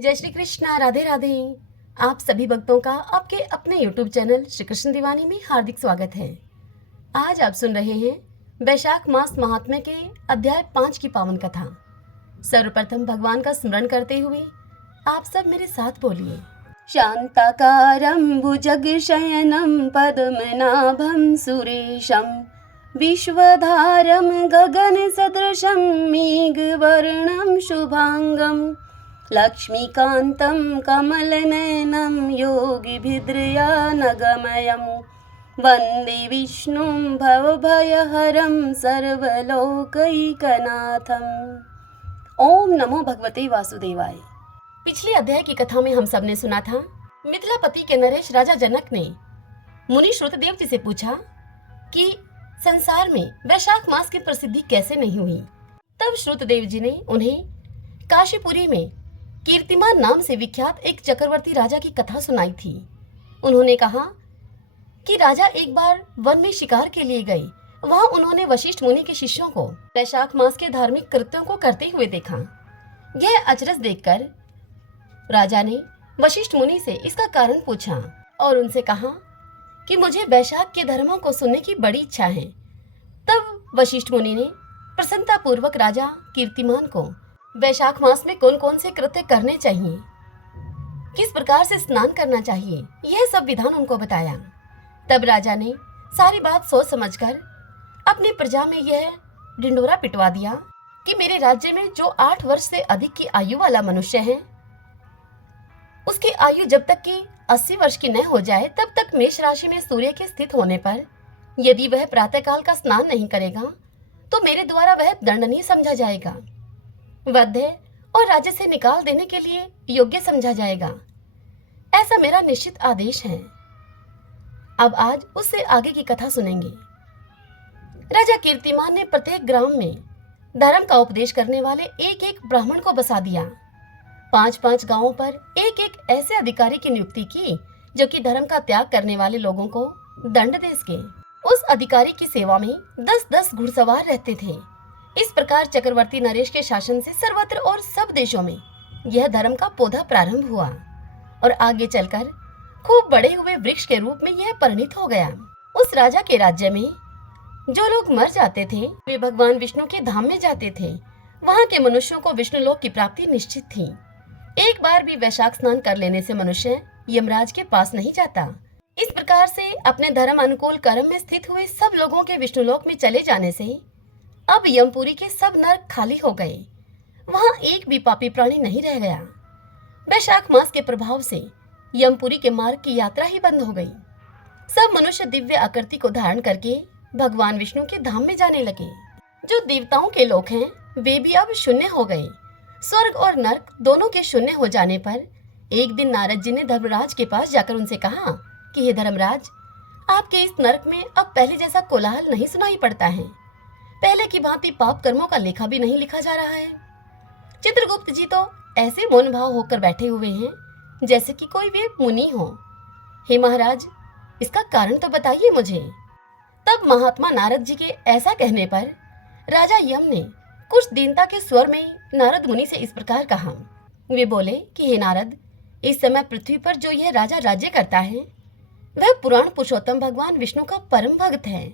जय श्री कृष्णा, राधे राधे। आप सभी भक्तों का आपके अपने YouTube चैनल श्री कृष्ण दीवानी में हार्दिक स्वागत है। आज आप सुन रहे हैं वैशाख मास महात्म्य के अध्याय 5 की पावन कथा। सर्वप्रथम भगवान का स्मरण करते हुए आप सब मेरे साथ बोलिए। शांताकारं भुजगशयनं पद्मनाभं सुरेशं विश्वधारं गगनसदृशं मेघवर्णं शुभांगं लक्ष्मीकान्तं कमलनयनं योगिभिद्रया नगमयं वन्दे विष्णुं भवभयहरं सर्वलोकैकनाथम्। ओम नमो भगवते वासुदेवाय। पिछले अध्याय की कथा में हम सब ने सुना था, मिथिलापति के नरेश राजा जनक ने मुनि श्रुतदेव जी से पूछा कि संसार में वैशाख मास की प्रसिद्धि कैसे नहीं हुई। तब श्रुतदेव जी ने उन्हें काशीपुरी में कीर्तिमान नाम से विख्यात एक चक्रवर्ती राजा की कथा सुनाई थी। उन्होंने कहा कि राजा एक बार वन में शिकार के लिए गए। वहां उन्होंने वशिष्ठ मुनि के शिष्यों को वैशाख मास के धार्मिक कृत्यों को करते हुए देखा। यह अचरज देखकर राजा ने वशिष्ठ मुनि से इसका कारण पूछा और उनसे कहा कि मुझे वैशाख के धर्मों को सुनने की बड़ी इच्छा है। तब वशिष्ठ मुनि ने प्रसन्नता पूर्वक राजा कीर्तिमान को वैशाख मास में कौन कौन से कृत्य करने चाहिए, किस प्रकार से स्नान करना चाहिए, यह सब विधान उनको बताया। तब राजा ने सारी बात सोच समझकर अपनी प्रजा में यह ढिंडोरा पिटवा दिया कि मेरे राज्य में जो 8 वर्ष से अधिक की आयु वाला मनुष्य है, उसकी आयु जब तक कि 80 वर्ष की न हो जाए तब तक मेष राशि में सूर्य के स्थित होने पर यदि वह प्रातःकाल का स्नान नहीं करेगा तो मेरे द्वारा वह दंडनीय समझा जाएगा, वध्य और राज्य से निकाल देने के लिए योग्य समझा जाएगा। ऐसा मेरा निश्चित आदेश है। अब आज उससे आगे की कथा सुनेंगे। राजा कीर्तिमान ने प्रत्येक ग्राम में धर्म का उपदेश करने वाले एक एक ब्राह्मण को बसा दिया। 5-5 गांवों पर एक एक ऐसे अधिकारी की नियुक्ति की जो कि धर्म का त्याग करने वाले लोगों को दंड दे सके। उस अधिकारी की सेवा में 10-10 घुड़सवार रहते थे। इस प्रकार चक्रवर्ती नरेश के शासन से सर्वत्र और सब देशों में यह धर्म का पौधा प्रारंभ हुआ और आगे चलकर खूब बड़े हुए वृक्ष के रूप में यह परिणित हो गया। उस राजा के राज्य में जो लोग मर जाते थे वे भगवान विष्णु के धाम में जाते थे। वहां के मनुष्यों को विष्णु लोक की प्राप्ति निश्चित थी। एक बार भी वैशाख स्नान कर लेने से मनुष्य यमराज के पास नहीं जाता। इस प्रकार से अपने धर्म अनुकूल कर्म में स्थित हुए सब लोगों के विष्णु लोक में चले जाने से अब यमपुरी के सब नरक खाली हो गए। वहां एक भी पापी प्राणी नहीं रह गया। वैशाख मास के प्रभाव से यमपुरी के मार्ग की यात्रा ही बंद हो गई। सब मनुष्य दिव्य आकृति को धारण करके भगवान विष्णु के धाम में जाने लगे। जो देवताओं के लोक हैं वे भी अब शून्य हो गए। स्वर्ग और नरक दोनों के शून्य हो जाने पर एक दिन नारद जी ने धर्मराज के पास जाकर उनसे कहा कि हे धर्मराज, आपके इस नरक में अब पहले जैसा कोलाहल नहीं सुनाई पड़ता है। पहले की भांति पाप कर्मों का लेखा भी नहीं लिखा जा रहा है। चित्रगुप्त जी तो ऐसे मौन भाव होकर बैठे हुए हैं जैसे कि कोई वे मुनि हो। हे महाराज, इसका कारण तो बताइए मुझे। तब महात्मा नारद जी के ऐसा कहने पर राजा यम ने कुछ दीनता के स्वर में नारद मुनि से इस प्रकार कहा। वे बोले कि हे नारद, इस समय पृथ्वी पर जो यह राजा राज्य करता है वह पुराण पुरुषोत्तम भगवान विष्णु का परम भक्त है।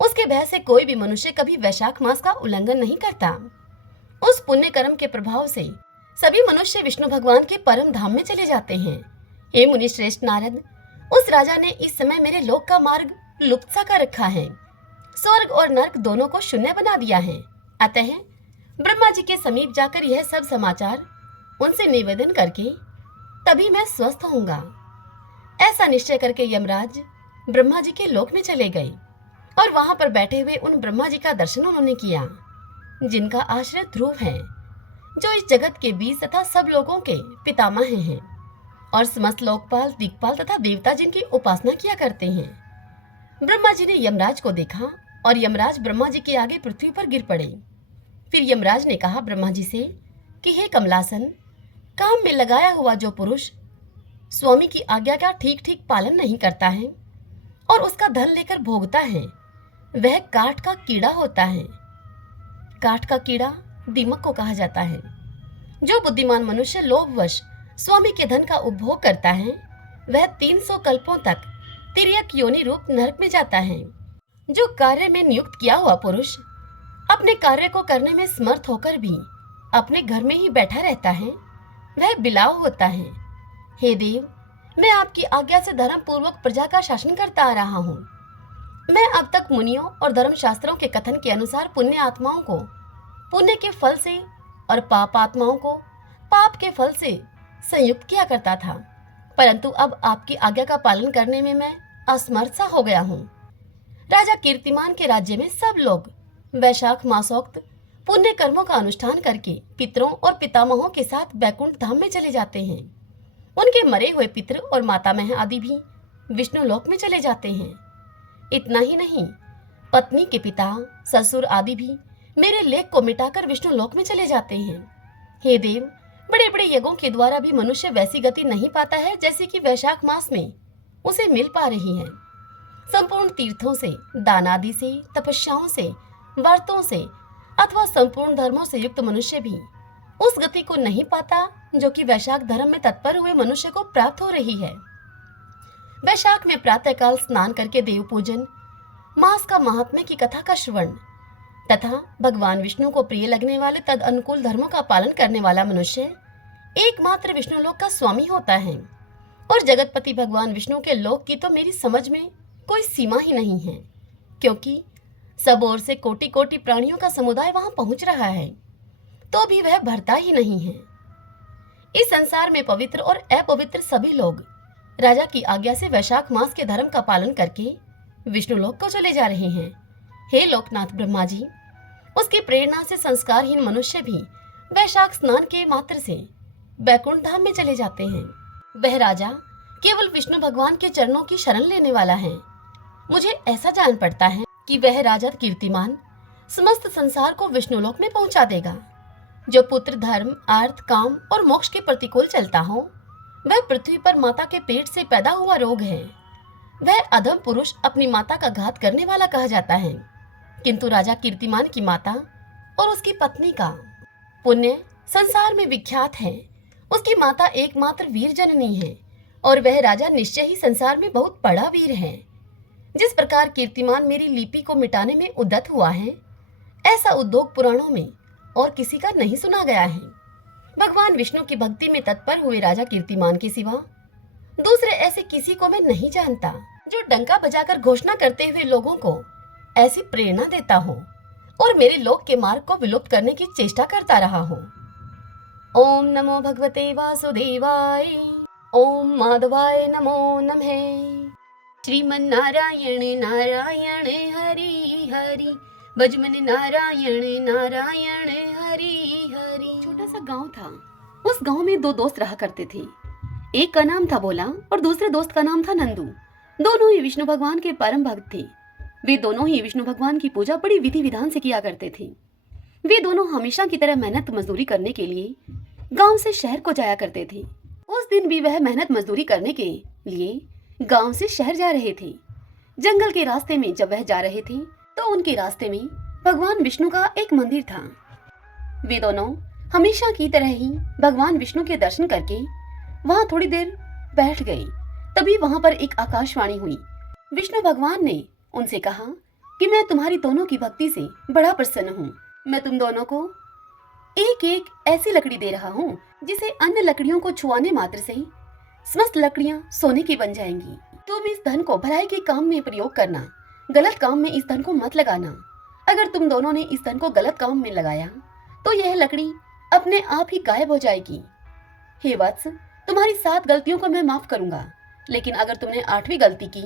उसके भय से कोई भी मनुष्य कभी वैशाख मास का उल्लंघन नहीं करता। उस पुण्य कर्म के प्रभाव से सभी मनुष्य विष्णु भगवान के परम धाम में चले जाते हैं। हे मुनि श्रेष्ठ नारद, उस राजा ने इस समय मेरे लोक का मार्ग लुप्त सा कर रखा है। स्वर्ग और नरक दोनों को शून्य बना दिया है। अतः ब्रह्मा जी के समीप जाकर यह सब समाचार उनसे निवेदन करके तभी मैं स्वस्थ होऊंगा। ऐसा निश्चय करके यमराज ब्रह्मा जी के लोक में चले गए और वहां पर बैठे हुए उन ब्रह्मा जी का दर्शन उन्होंने किया जिनका आश्रय ध्रुव है, जो इस जगत के बीज तथा सब लोगों के पितामह हैं और समस्त लोकपाल, दिक्पाल तथा देवता जिनकी उपासना किया करते हैं। ब्रह्मा जी ने यमराज को देखा और यमराज ब्रह्मा जी के आगे पृथ्वी पर गिर पड़े। फिर यमराज ने कहा ब्रह्मा जी से कि हे कमलासन, काम में लगाया हुआ जो पुरुष स्वामी की आज्ञा का ठीक ठीक पालन नहीं करता है और उसका धन लेकर भोगता है वह काठ का कीड़ा होता है। काठ का कीड़ा दीमक को कहा जाता है जो बुद्धिमान मनुष्य लोभवश स्वामी के धन का उपभोग करता है वह 300 कल्पों तक तिर्यक योनि रूप नरक में जाता है। जो कार्य में नियुक्त किया हुआ पुरुष अपने कार्य को करने में समर्थ होकर भी अपने घर में ही बैठा रहता है वह बिलाव होता है। हे देव, मैं आपकी आज्ञा से धर्म पूर्वक प्रजा का शासन करता आ रहा हूँ। मैं अब तक मुनियों और धर्मशास्त्रों के कथन के अनुसार पुण्य आत्माओं को पुण्य के फल से और पाप आत्माओं को पाप के फल से संयुक्त किया करता था, परंतु अब आपकी आज्ञा का पालन करने में मैं असमर्थ सा हो गया हूँ। राजा कीर्तिमान के राज्य में सब लोग वैशाख मासोक्त पुण्य कर्मों का अनुष्ठान करके पितरों और पितामहों के साथ बैकुंठ धाम में चले जाते हैं। उनके मरे हुए पितर और मातामह आदि भी विष्णु लोक में चले जाते हैं। इतना ही नहीं, पत्नी के पिता ससुर आदि भी मेरे लेख को मिटाकर विष्णु लोक में चले जाते हैं। हे देव, बड़े बड़े यज्ञों के द्वारा भी मनुष्य वैसी गति नहीं पाता है जैसे कि वैशाख मास में उसे मिल पा रही है। संपूर्ण तीर्थों से, दान आदि से, तपस्याओं से, व्रतों से अथवा संपूर्ण धर्मों से युक्त मनुष्य भी उस गति को नहीं पाता जो कि वैशाख धर्म में तत्पर हुए मनुष्य को प्राप्त हो रही है। वैशाख में प्रातःकाल स्नान करके देव पूजन, मास का महात्म्य की कथा का श्रवण तथा भगवान विष्णु को प्रिय लगने वाले तद अनुकूल धर्मों का पालन करने वाला मनुष्य एकमात्र विष्णु लोक का स्वामी होता है। और जगतपति भगवान विष्णु के लोक की तो मेरी समझ में कोई सीमा ही नहीं है, क्योंकि सब ओर से कोटि कोटि प्राणियों का समुदाय वहां पहुंच रहा है, तो भी वह भरता ही नहीं है। इस संसार में पवित्र और अपवित्र सभी लोग राजा की आज्ञा से वैशाख मास के धर्म का पालन करके विष्णु लोक को चले जा रहे हैं। हे लोकनाथ ब्रह्मा जी, उसकी प्रेरणा से संस्कारहीन मनुष्य भी वैशाख स्नान के मात्र से बैकुंठ धाम में चले जाते हैं। वह राजा केवल विष्णु भगवान के चरणों की शरण लेने वाला है। मुझे ऐसा जान पड़ता है कि वह राजा कीर्तिमान समस्त संसार को विष्णु लोक में पहुंचा देगा। जो पुत्र धर्म, अर्थ, काम और मोक्ष के प्रतिकूल चलता हो वह पृथ्वी पर माता के पेट से पैदा हुआ रोग है। वह अधम पुरुष अपनी माता का घात करने वाला कहा जाता है, किंतु राजा कीर्तिमान की माता और उसकी पत्नी का पुण्य संसार में विख्यात है। उसकी माता एकमात्र वीर जननी है और वह राजा निश्चय ही संसार में बहुत बड़ा वीर है। जिस प्रकार कीर्तिमान मेरी लिपि को मिटाने में उद्यत हुआ है, ऐसा उद्योग पुराणों में और किसी का नहीं सुना गया है। भगवान विष्णु की भक्ति में तत्पर हुए राजा कीर्तिमान के सिवा दूसरे ऐसे किसी को मैं नहीं जानता जो डंका बजाकर घोषणा करते हुए लोगों को ऐसी प्रेरणा देता हो और मेरे लोक के मार्ग को विलुप्त करने की चेष्टा करता रहा हो। ओम नमो भगवते वासुदेवाय। ओम माधवाय नमो नमः। श्रीमन्नारायण नारायण हरि हरि, भजमन नारायण नारायण हरि हरि। छोटा सा गांव था। उस गांव में दो दोस्त रहा करते थे। एक का नाम था भोला और दूसरे दोस्त का नाम था नंदू। दोनों ही विष्णु भगवान के परम भक्त थे। वे दोनों ही विष्णु भगवान की पूजा बड़ी विधि विधान से किया करते थे। वे दोनों हमेशा की तरह मेहनत मजदूरी करने के लिए गांव से शहर को जाया करते थे। उस दिन भी वह मेहनत मजदूरी करने के लिए गांव से शहर जा रहे थे। जंगल के रास्ते में जब वह जा रहे थे तो उनके रास्ते में भगवान विष्णु का एक मंदिर था। वे दोनों हमेशा की तरह ही भगवान विष्णु के दर्शन करके वहां थोड़ी देर बैठ गए। तभी वहां पर एक आकाशवाणी हुई। विष्णु भगवान ने उनसे कहा कि मैं तुम्हारी दोनों की भक्ति से बड़ा प्रसन्न हूँ। मैं तुम दोनों को एक एक ऐसी लकड़ी दे रहा हूँ जिसे अन्य लकड़ियों को छुआने मात्र से समस्त लकड़ियाँ सोने की बन जाएंगी। तुम इस धन को भलाई के काम में प्रयोग करना, गलत काम में इस धन को मत लगाना। अगर तुम दोनों ने इस धन को गलत काम में लगाया तो यह लकड़ी अपने आप ही गायब हो जाएगी। हे वत्स, तुम्हारी 7 गलतियों को मैं माफ करूंगा, लेकिन अगर तुमने 8वीं गलती की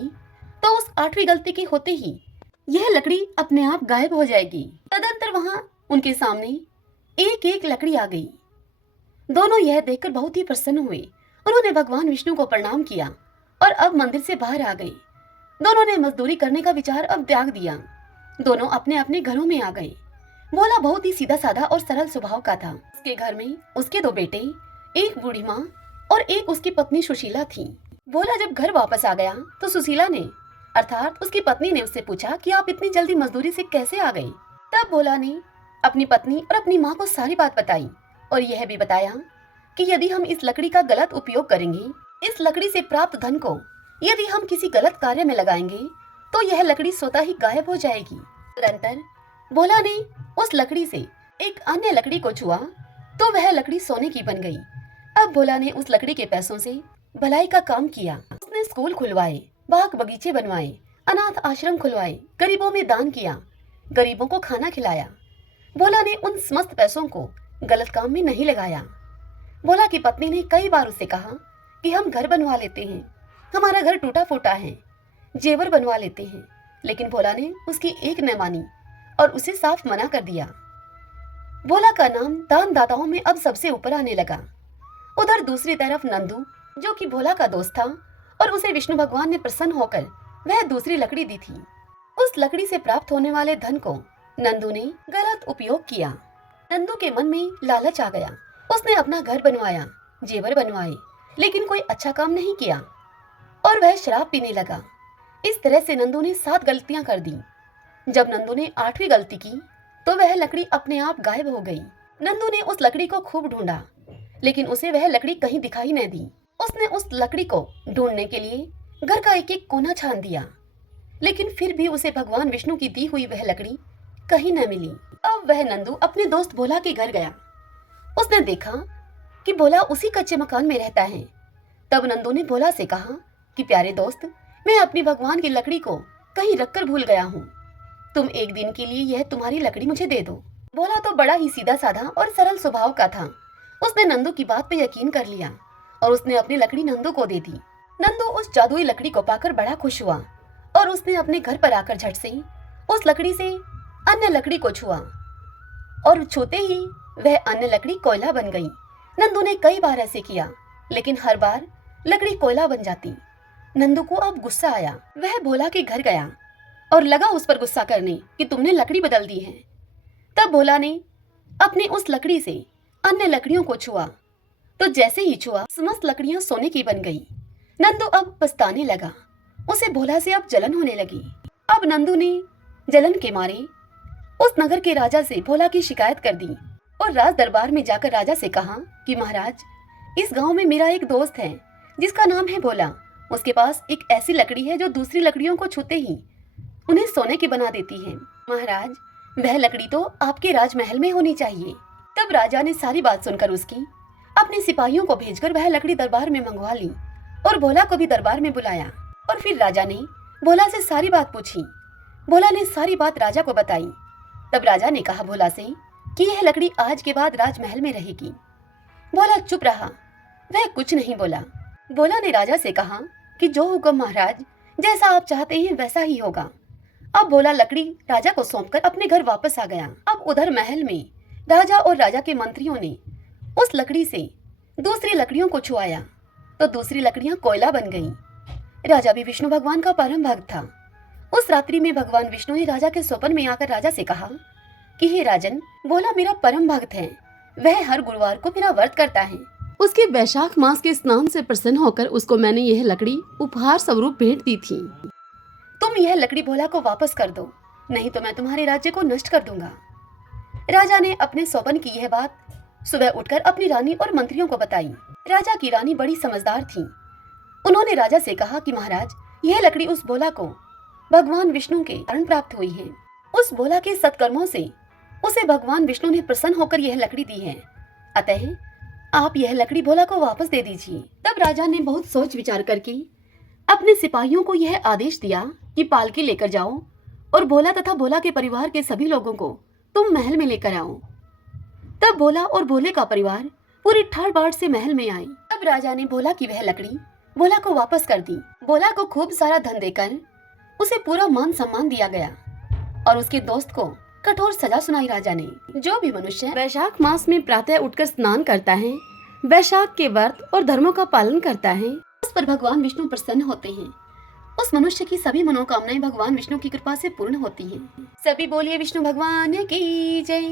तो उस 8वीं गलती के होते ही यह लकड़ी अपने आप गायब हो जाएगी। तदंतर वहां उनके सामने एक एक लकड़ी आ गई। दोनों यह देखकर बहुत ही प्रसन्न हुए। उन्होंने भगवान विष्णु को प्रणाम किया और अब मंदिर से बाहर आ गए। दोनों ने मजदूरी करने का विचार अब त्याग दिया। दोनों अपने अपने घरों में आ गए। भोला बहुत ही सीधा साधा और सरल स्वभाव का था। उसके घर में उसके 2 बेटे, एक बूढ़ी माँ और एक उसकी पत्नी सुशीला थी। भोला जब घर वापस आ गया तो सुशीला ने अर्थात उसकी पत्नी ने उससे पूछा कि आप इतनी जल्दी मजदूरी से कैसे आ गई। तब भोला ने अपनी पत्नी और अपनी माँ को सारी बात बताई और यह भी बताया कि यदि हम इस लकड़ी का गलत उपयोग करेंगे, इस लकड़ी से प्राप्त धन को यदि हम किसी गलत कार्य में लगाएंगे तो यह लकड़ी स्वतः ही गायब हो जाएगी। तदनंतर भोला ने उस लकड़ी से एक अन्य लकड़ी को छुआ तो वह लकड़ी सोने की बन गई। अब भोला ने उस लकड़ी के पैसों से भलाई का काम किया। उसने स्कूल खुलवाए, बाग बगीचे बनवाए, अनाथ आश्रम खुलवाए, गरीबों में दान किया, गरीबों को खाना खिलाया। भोला ने उन समस्त पैसों को गलत काम में नहीं लगाया। भोला की पत्नी ने कई बार उससे कहा कि हम घर बनवा लेते हैं, हमारा घर टूटा फूटा है, जेवर बनवा लेते हैं, लेकिन भोला ने उसकी एक न मानी और उसे साफ मना कर दिया। भोला का नाम दान दाताओं में अब सबसे ऊपर आने लगा। उधर दूसरी तरफ नंदू, जो कि भोला का दोस्त था और उसे विष्णु भगवान ने प्रसन्न होकर वह दूसरी लकड़ी दी थी, उस लकड़ी से प्राप्त होने वाले धन को नंदू ने गलत उपयोग किया। नंदू के मन में लालच आ गया। उसने अपना घर बनवाया, जेवर बनवाए, लेकिन कोई अच्छा काम नहीं किया और वह शराब पीने लगा। इस तरह से नंदू ने 7 गलतियां कर दी। जब नंदू ने 8वीं गलती की तो वह लकड़ी अपने आप गायब हो गई। नंदू ने उस लकड़ी को खूब ढूंढा, लेकिन उसे वह लकड़ी कहीं दिखाई न दी। उसने उस लकड़ी को ढूंढने के लिए घर का एक एक कोना छान दिया, लेकिन फिर भी उसे भगवान विष्णु की दी हुई वह लकड़ी कहीं न मिली। अब वह नंदू अपने दोस्त भोला के घर गया। उसने देखा कि भोला उसी कच्चे मकान में रहता है। तब नंदू ने भोला से कहा कि प्यारे दोस्त, मैं अपनी भगवान की लकड़ी को कहीं रखकर भूल गया हूँ, तुम एक दिन के लिए यह तुम्हारी लकड़ी मुझे दे दो। भोला तो बड़ा ही सीधा साधा और सरल स्वभाव का था। उसने नंदू की बात पे यकीन कर लिया और उसने अपनी लकड़ी नंदू को दे दी। नंदू उस जादुई लकड़ी को पाकर बड़ा खुश हुआ और उसने अपने घर पर आकर झट से उस लकड़ी से अन्य लकड़ी को छुआ और छूते ही वह अन्य लकड़ी कोयला बन गई। नंदू ने कई बार ऐसे किया, लेकिन हर बार लकड़ी कोयला बन जाती। नंदू को अब गुस्सा आया। वह भोला के घर गया और लगा उस पर गुस्सा करने कि तुमने लकड़ी बदल दी है। तब भोला ने अपनी उस लकड़ी से अन्य लकड़ियों को छुआ तो जैसे ही छुआ समस्त लकड़ियां सोने की बन गई। नंदू अब पछताने लगा। उसे भोला से अब जलन होने लगी। अब नंदू ने जलन के मारे उस नगर के राजा से भोला की शिकायत कर दी और राज दरबार में जाकर राजा से कहा कि महाराज, इस गांव में मेरा एक दोस्त है जिसका नाम है भोला। उसके पास एक ऐसी लकड़ी है जो दूसरी लकड़ियों को छूते ही उन्हें सोने की बना देती है। महाराज, वह लकड़ी तो आपके राजमहल में होनी चाहिए। तब राजा ने सारी बात सुनकर उसकी अपने सिपाहियों को भेजकर वह लकड़ी दरबार में मंगवा ली और भोला को भी दरबार में बुलाया और फिर राजा ने भोला से सारी बात पूछी। भोला ने सारी बात राजा को बताई। तब राजा ने कहा भोला से कि यह लकड़ी आज के बाद राजमहल में रहेगी। भोला चुप रहा, वह कुछ नहीं बोला। भोला ने राजा से कहा कि जो हुक्म महाराज, जैसा आप चाहते हैं वैसा ही होगा। अब भोला लकड़ी राजा को सौंपकर अपने घर वापस आ गया। अब उधर महल में राजा और राजा के मंत्रियों ने उस लकड़ी से दूसरी लकड़ियों को छुआया तो दूसरी लकड़ियां कोयला बन गईं। राजा भी विष्णु भगवान का परम भक्त था। उस रात्रि में भगवान विष्णु ने राजा के स्वप्न में आकर राजा से कहा कि हे राजन, भोला मेरा परम भक्त है। वह हर गुरुवार को मेरा व्रत करता है। उसके वैशाख मास के स्नान से प्रसन्न होकर उसको मैंने यह लकड़ी उपहार स्वरूप भेंट दी थी। तुम यह लकड़ी भोला को वापस कर दो, नहीं तो मैं तुम्हारे राज्य को नष्ट कर दूंगा। राजा ने अपने स्वप्न की यह बात सुबह उठकर अपनी रानी और मंत्रियों को बताई। राजा की रानी बड़ी समझदार थी। उन्होंने राजा से कहा कि महाराज, यह लकड़ी उस भोला को भगवान विष्णु के कारण प्राप्त हुई है। उस भोला के सत्कर्मों से उसे भगवान विष्णु ने प्रसन्न होकर यह लकड़ी दी है। अतः आप यह लकड़ी भोला को वापस दे दीजिए। तब राजा ने बहुत सोच विचार करके अपने सिपाहियों को यह आदेश दिया कि पालकी लेकर जाओ और भोला तथा भोला के परिवार के सभी लोगों को तुम महल में लेकर आओ। तब भोला और भोले का परिवार पूरी ठाड़-बाट से महल में आए। तब राजा ने भोला की वह लकड़ी भोला को वापस कर दी। भोला को खूब सारा धन देकर उसे पूरा मान सम्मान दिया गया और उसके दोस्त को कठोर सजा सुनाई राजा ने। जो भी मनुष्य वैशाख मास में प्रातः उठकर स्नान करता है, वैशाख के व्रत और धर्मों का पालन करता है, उस पर भगवान विष्णु प्रसन्न होते हैं। उस मनुष्य की सभी मनोकामनाएं भगवान विष्णु की कृपा से पूर्ण होती हैं। सभी बोलिए विष्णु भगवान की जय।